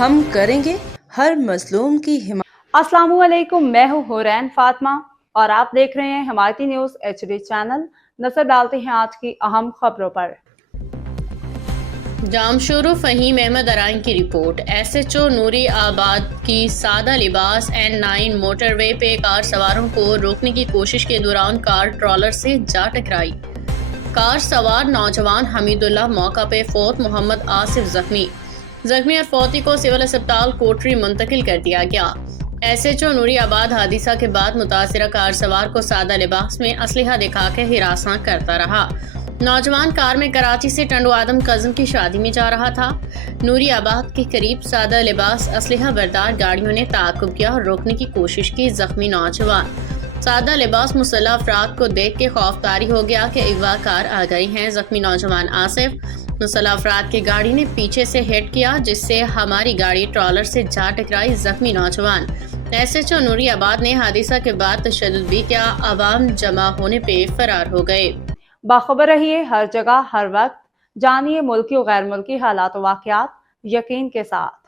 ہم کریں گے ہر مظلوم کی حمایت۔ السلام علیکم، میں ہوں حورین فاطمہ اور آپ دیکھ رہے ہیں حمایتی نیوز HD چینل۔ نظر ڈالتے ہیں آج کی اہم خبروں پر۔ جامشورو فہیم احمد ارائن کی رپورٹ۔ SHO نوری آباد کی سادہ لباس N9 موٹر وے پہ کار سواروں کو روکنے کی کوشش کے دوران کار ٹرالر سے جا ٹکرائی۔ کار سوار نوجوان حمید اللہ موقع پہ فوت، محمد آصف زخمی اور فوتی کو سول اسپتال کوٹری منتقل کر دیا گیا۔ SHO نوری آباد حادثہ کے بعد متاثرہ کار سوار کو سادہ لباس میں اسلحہ دکھا کے ہراساں کرتا رہا۔ نوجوان کار میں کراچی سے ٹنڈو آدم کزم کی شادی میں جا رہا تھا۔ نوری آباد کے قریب سادہ لباس اسلحہ بردار گاڑیوں نے تعاقب کیا اور روکنے کی کوشش کی۔ زخمی نوجوان سادہ لباس مسلح افراد کو دیکھ کے خوف طاری ہو گیا کہ اغوا کار آ گئی ہیں۔ زخمی نوجوان آصف، مسلح افراد کی گاڑی نے پیچھے سے ہٹ کیا جس سے ہماری گاڑی ٹرالر سے جا ٹکرائی۔ زخمی نوجوان SHO نوری آباد نے حادثہ کے بعد تشدد بھی کیا، عوام جمع ہونے پہ فرار ہو گئے۔ باخبر رہیے ہر جگہ ہر وقت، جانیے ملکی و غیر ملکی حالات و واقعات یقین کے ساتھ۔